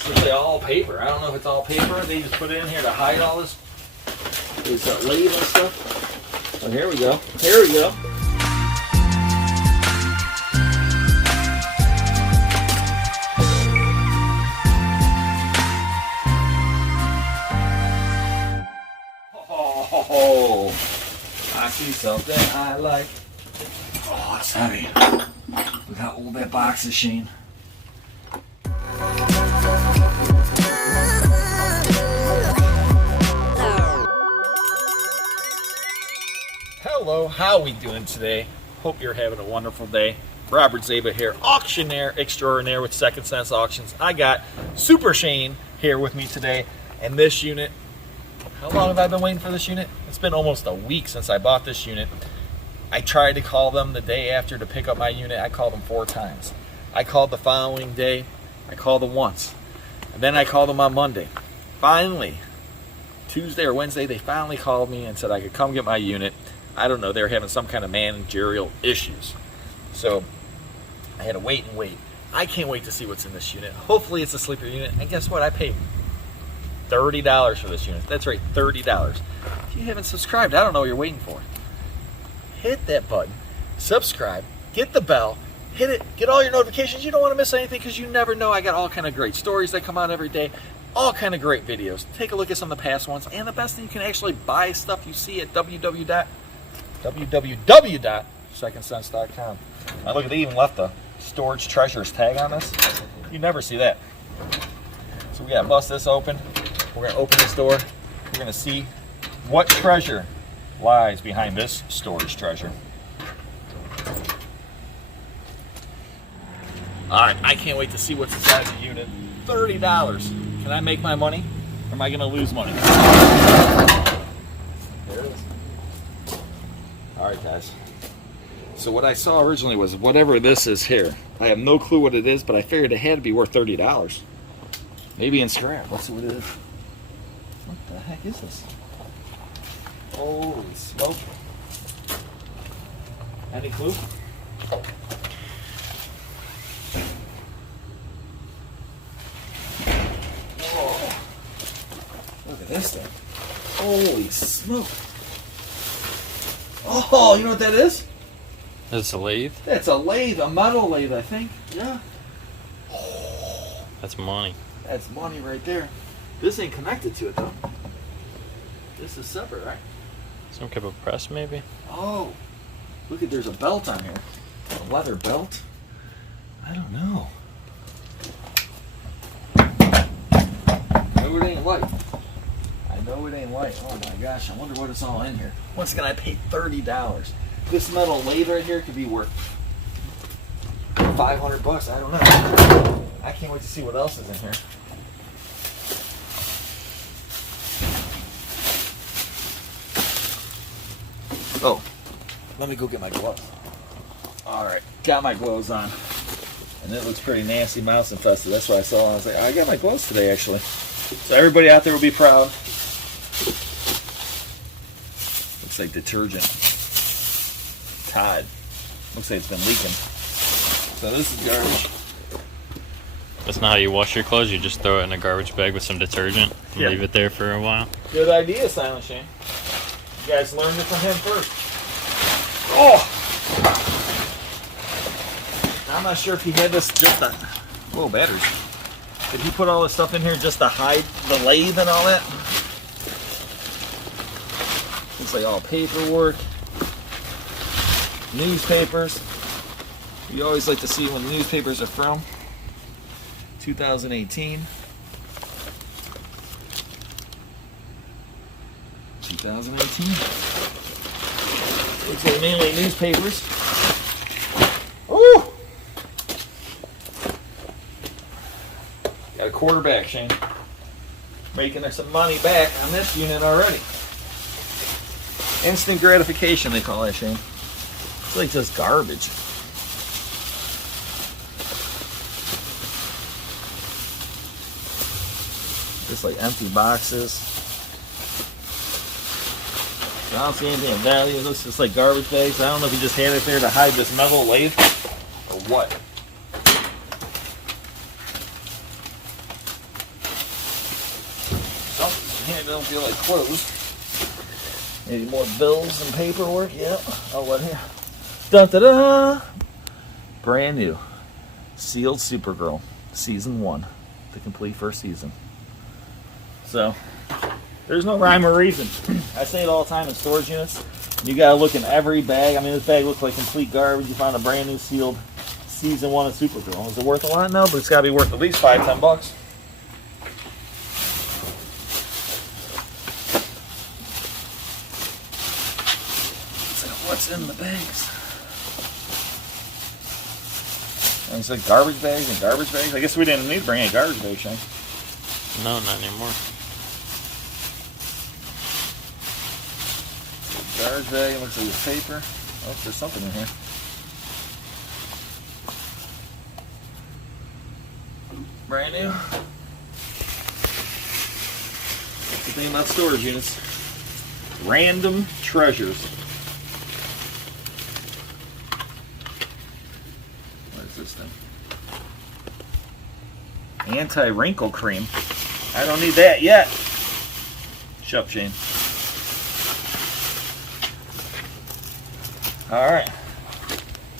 This looks like all paper. I don't know if it's all paper. They just put it in here to hide all this lathe and stuff. Oh, here we go. Here we go. Oh, I see something I like. Oh, it's heavy. Look how old that box is, Shane. Hello, how we doing today? Hope you're having a wonderful day. Robert Zjaba here, Auctioneer Extraordinaire with Second Sense Auctions. I got Super Shane here with me today, and this unit. How long have I been waiting for this unit? It's been almost a week since I bought this unit. I tried to call them the day after to pick up my unit. I called them 4 times. I called the following day. I called them once. And then I called them on Monday. Finally, Tuesday or Wednesday, they finally called me and said I could come get my unit. I don't know, they were having some kind of managerial issues. So I had to wait and wait. I can't wait to see what's in this unit. Hopefully it's a sleeper unit. And guess what? I paid $30 for this unit. That's right, $30. If you haven't subscribed, I don't know what you're waiting for. Hit that button, subscribe, get the bell, hit it, get all your notifications. You don't want to miss anything because you never know. I got all kind of great stories that come out every day, all kind of great videos. Take a look at some of the past ones, and the best thing, you can actually buy stuff you see at www.secondsense.com. Now look, they even left the storage treasures tag on this. You never see that. So we gotta bust this open. We're gonna open this door. We're gonna see what treasure lies behind this storage treasure. Alright, I can't wait to see what's inside the unit. $30. Can I make my money? Or am I gonna lose money? There it is. Alright guys. So what I saw originally was whatever this is here. I have no clue what it is, but I figured it had to be worth $30. Maybe in scrap. Let's see what it is. What the heck is this? Holy smoke. Any clue? Whoa. Look at this thing. Holy smoke. Oh, you know what that is? That's a lathe? That's a lathe, a metal lathe, I think. Yeah. That's money. That's money right there. This ain't connected to it though. This is separate, right? Some type of press, maybe? Oh, look at, there's a belt on here. A leather belt? I don't know. No, it ain't light. I know it ain't light. Oh my gosh, I wonder what is all in here. Once again, I paid $30. This metal lathe right here could be worth $500. I don't know. I can't wait to see what else is in here. Oh, let me go get my gloves. Alright, got my gloves on. And it looks pretty nasty, mouse infested. That's what I saw. I was like, I got my gloves today, actually. So everybody out there will be proud. Looks like detergent. Tide. Looks like it's been leaking. So this is garbage. That's not how you wash your clothes. You just throw it in a garbage bag with some detergent and leave it there for a while. Good idea, Silent Shane. You guys learned it from him first. Oh! I'm not sure if he had this just to... Whoa, batteries. Did he put all this stuff in here just to hide the lathe and all that? Looks like all paperwork. Newspapers. You always like to see when newspapers are from. 2018. 2018. Looks like mainly newspapers. Woo! Got a quarter back, Shane. Making us some money back on this unit already. Instant gratification, they call that, Shane. It's like just garbage. Just like empty boxes. I don't see anything of value. It looks just like garbage bags. I don't know if he just had it there to hide this metal lathe or what. here don't feel like clothes. Maybe more bills and paperwork. Yeah. Oh, what here? Dun da da! Brand new. Sealed Supergirl. Season 1. The complete first season. So, there's no rhyme or reason. I say it all the time in storage units. You gotta look in every bag. I mean, this bag looks like complete garbage. You found a brand new sealed Season 1 of Supergirl. Is it worth a lot? No, but it's gotta be worth at least $5-10. So what's in the bags? And it's like garbage bags and garbage bags. I guess we didn't need to bring any garbage bags, Shane. No, not anymore. Garbage bag, it looks like a paper. Oh, there's something in here. Brand new. That's the thing about storage units. Random treasures. What is this thing? Anti-wrinkle cream. I don't need that yet. Shut up, Shane. Alright.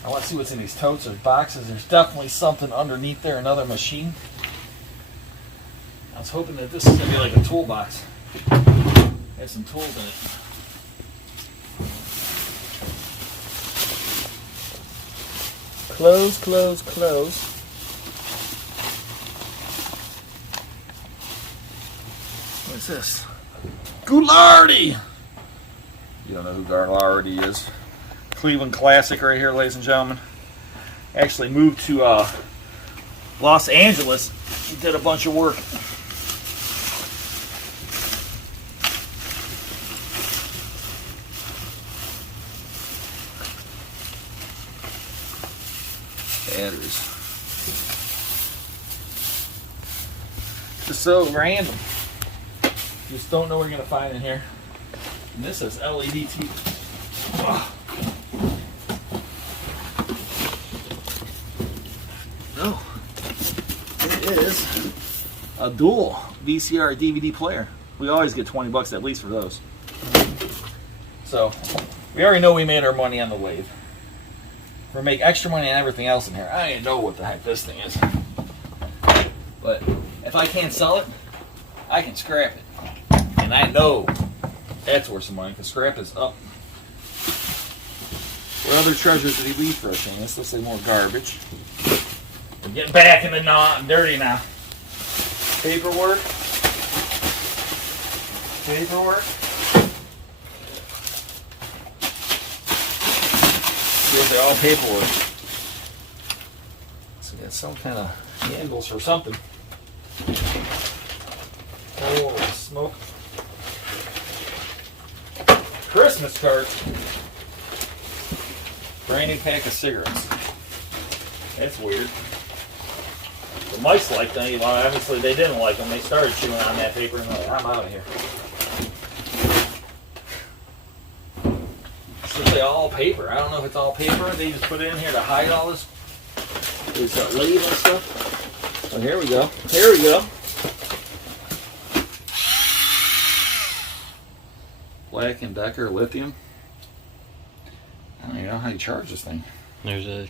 I want to see what's in these totes or boxes. There's definitely something underneath there, another machine. I was hoping that this is going to be like a toolbox. Has some tools in it. Close, close, close. What is this? Goulardi! You don't know who Goulardi is. Cleveland classic right here, ladies and gentlemen. Actually moved to Los Angeles. Did a bunch of work. Batteries. Just so random. Just don't know what you're going to find in here. And this is LED TV. Oh. No. It is a dual VCR DVD player. We always get $20 at least for those. So, we already know we made our money on the wave. We're make extra money on everything else in here. I don't even know what the heck this thing is. But if I can't sell it, I can scrap it. And I know that's worth some money because scrap is up. What other treasures did he leave for us, Shane? This looks like more garbage. We're getting back in the dirty now. Paperwork. Paperwork. These are all paperwork. So we got some kind of handles or something. Holy smoke. Christmas card. Brand new pack of cigarettes. That's weird. The mice liked them. Well, obviously they didn't like them. They started chewing on that paper and they're like, I'm out of here. It's like all paper. I don't know if it's all paper. They just put it in here to hide all this. There's that label and stuff. Oh, here we go. Here we go. Black and Decker lithium. I don't even know how you charge this thing. There's a I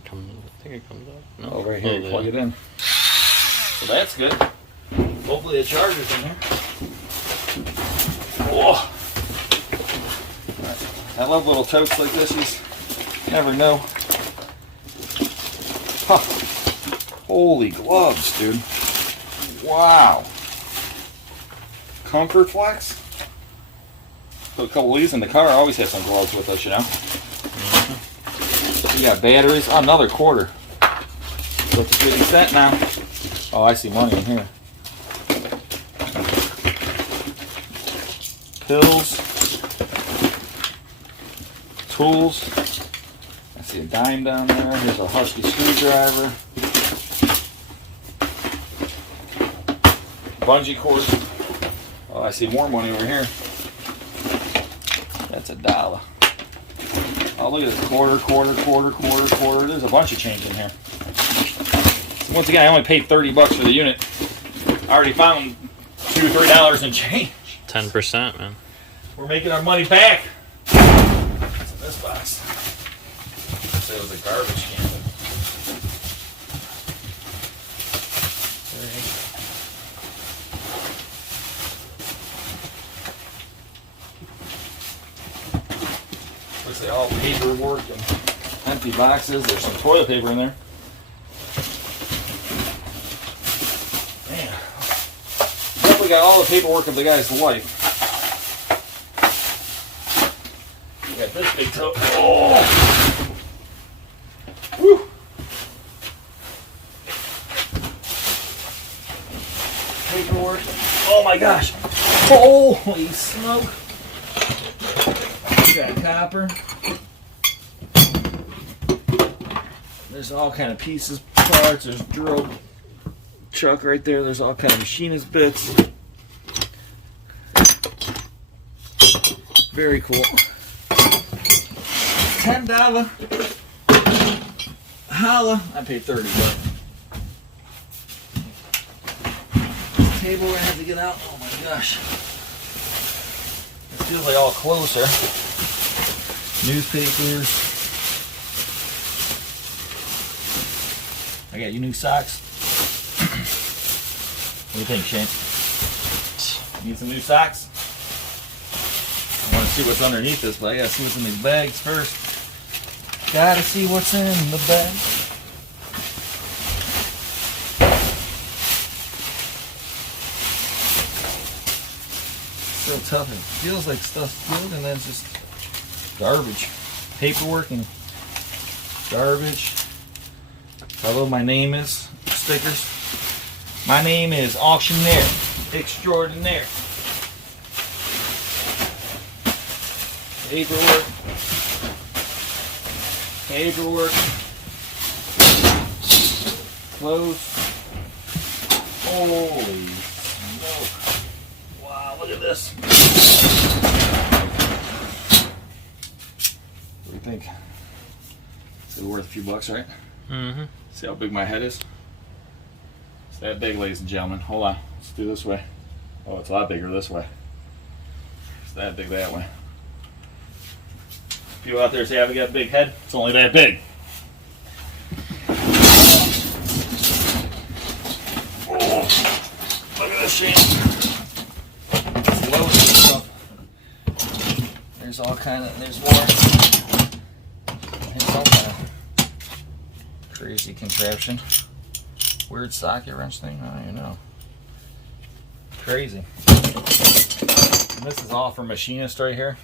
think it comes up. No. Oh, right here. You plug it in. So that's good. Hopefully the charger's in here. Whoa. I love little totes like this. You never know. Huh. Holy gloves, dude. Wow. Comfort Flex. Put a couple of these in the car. I always have some gloves with us, you know. Mm-hmm. You got batteries. Oh, another quarter. So it's a 50 cent now. Oh, I see money in here. Pills. Tools. I see a dime down there. Here's a Husky screwdriver. Bungee cord. Oh, I see more money over here. That's $1. Oh, look at this. Quarter. There's a bunch of change in here. So once again, I only paid $30 for the unit. I already found $2 or $3 in change. 10%, man. We're making our money back. What's in this box? I'd say it was a garbage can. Looks like all paperwork and empty boxes. There's some toilet paper in there. Man. Definitely got all the paperwork of the guy's life. We got this big toe. Oh! Woo! Paperwork. Oh my gosh! Holy smoke! We got copper. There's all kind of pieces, parts. There's drill chuck right there. There's all kind of machinist bits. Very cool. $10. Holla. I paid $30, but table we're gonna have to get out. Oh my gosh. It feels like all closer. Newspapers. I got you new socks. What do you think, Shane? Need some new socks? I want to see what's underneath this, but I gotta see what's in these bags first. Gotta see what's in the bag. So tough. It feels like stuff's good, and then it's just garbage. Paperwork and garbage. Hello, my name is stickers. My name is Auctioneer Extraordinaire. Paperwork. Paperwork. Clothes. Holy smoke. Wow, look at this. What do you think? It's worth a few bucks, right? Mm-hmm. See how big my head is? It's that big, ladies and gentlemen. Hold on. Let's do this way. Oh, it's a lot bigger this way. It's that big that way. People out there say I haven't got a big head. It's only that big. Oh, look at this shit. It's loaded with stuff. There's all kind of, there's more. There's all kind of crazy contraption. Weird socket wrench thing. I don't even know. Crazy. And this is all for machinist right here.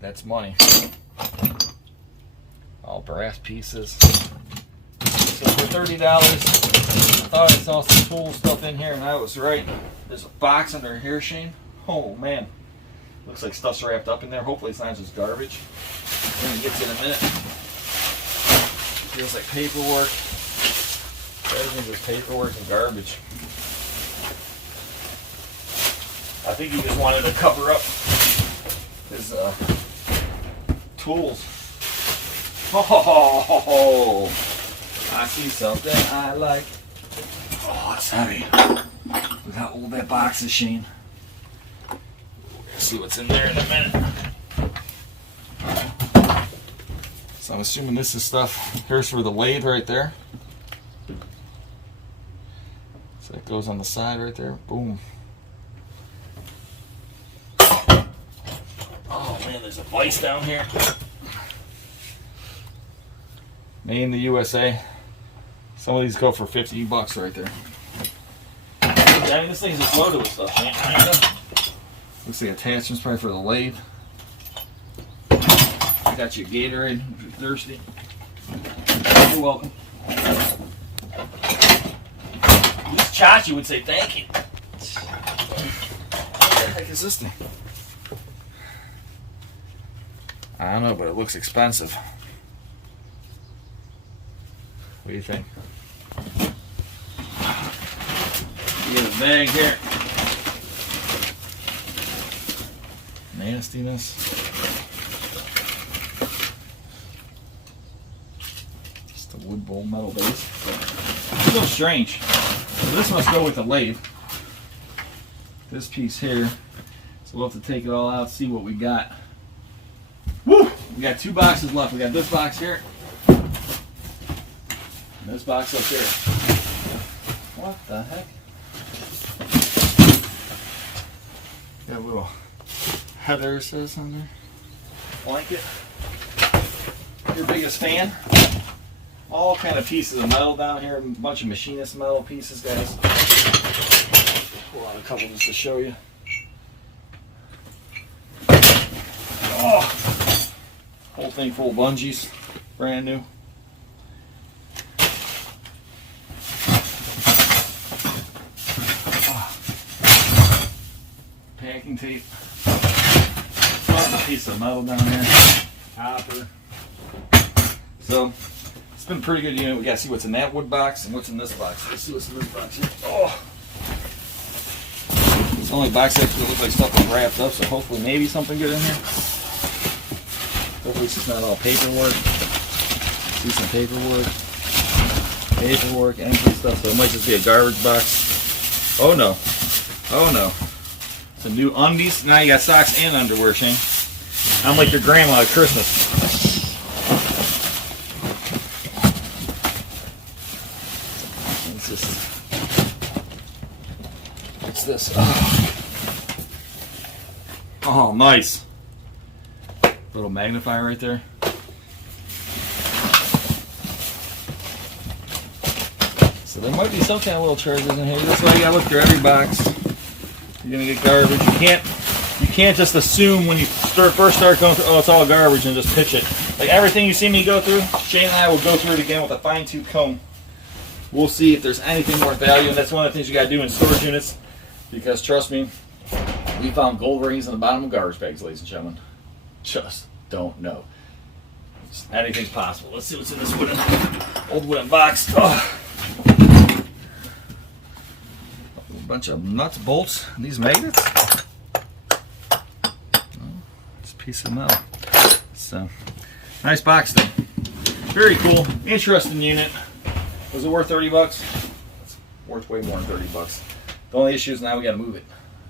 That's money. All brass pieces. So for $30, I thought I saw some tool stuff in here, and I was right. There's a box under here, Shane. Oh man. Looks like stuff's wrapped up in there. Hopefully it's not just garbage. We're gonna get to it in a minute. Feels like paperwork. Everything's just paperwork and garbage. I think he just wanted to cover up his tools. Oh, I see something I like. Oh, it's heavy. Look how old that box is, Shane. We're gonna see what's in there in a minute. So I'm assuming this is stuff. Here's for the lathe right there. So it goes on the side right there. Boom. Oh man, there's a vise down here. Made in the USA. Some of these go for 50 bucks right there. I mean, this thing's just loaded with stuff, man. Looks like attachments probably for the lathe. Got your Gatorade if you're thirsty. You're welcome. At least Chachi would say thank you. What the heck is this thing? I don't know, but it looks expensive. What do you think? You get a bag here. Nastiness. Just a wood bowl metal base. It's so strange. So this must go with the lathe. this piece here. So we'll have to take it all out, see what we got. Woo! We got 2 boxes left. We got this box here. And this box up here. What the heck? Got a little header says on there. Blanket. Your biggest fan. All kind of pieces of metal down here. A bunch of machinist metal pieces, guys. Pull out a couple just to show you. Oh, whole thing full of bungees, brand new. Oh. Packing tape. A piece of metal down there. Copper. So it's been a pretty good unit. We gotta see what's in that wood box and what's in this box. Let's see what's in this box here. Oh. It's the only box that actually looks like stuff was wrapped up, so hopefully maybe something good in here. Hopefully it's just not all paperwork. See some paperwork, empty stuff, so it might just be a garbage box. Oh no. Oh no. Some new undies. Now you got socks and underwear, Shane. I'm like your grandma at Christmas. What's this? Oh, nice. Little magnifier right there. So there might be some kind of little charges in here. That's why you gotta look through every box. You're gonna get garbage. You can't just assume when you first start going through, oh, it's all garbage, and just pitch it. Like everything you see me go through, Shane and I will go through it again with a fine-tooth comb. We'll see if there's anything more value, and that's one of the things you gotta do in storage units. Because trust me, we found gold rings in the bottom of garbage bags, ladies and gentlemen. Just don't know. Anything's possible. Let's see what's in this old wooden box. Oh. A bunch of nuts, bolts, and these magnets. Oh, it's a piece of metal. So, nice box thing. Very cool, interesting unit. Was it worth 30 bucks? It's worth way more than 30 bucks. The only issue is now we gotta move it.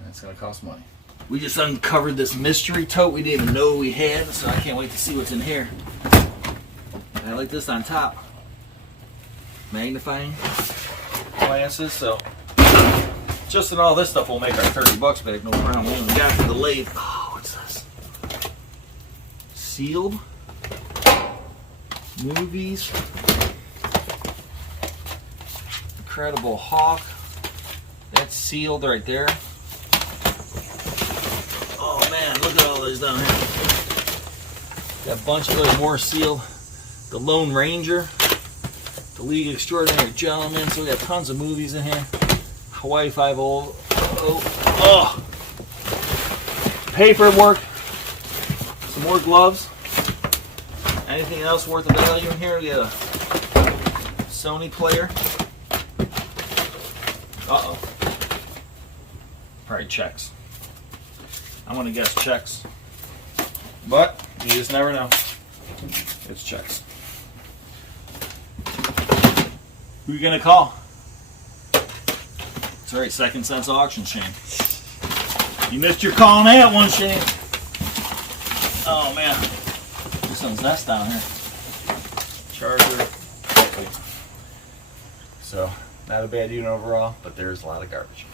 It's gonna cost money. We just uncovered this mystery tote we didn't even know we had, so I can't wait to see what's in here. I like this on top. Magnifying glasses, so just in all this stuff will make our 30 bucks back, no problem. We even got to the lathe. Oh, what's this? Sealed movies. Incredible Hawk. That's sealed right there. Oh man, look at all those down here. Got a bunch of other more sealed. The Lone Ranger, the League of Extraordinary Gentlemen. So we got tons of movies in here. Hawaii 5-0. Oh. Paperwork. Some more gloves. Anything else worth of value in here? We got a Sony player. Uh-oh. Probably checks. I'm gonna guess checks. But you just never know. It's checks. Who you gonna call? It's alright, Second Sense Auction, Shane. You missed your call on that one, Shane. Oh man. There's some zest down here. Charger. So, not a bad unit overall, but there's a lot of garbage.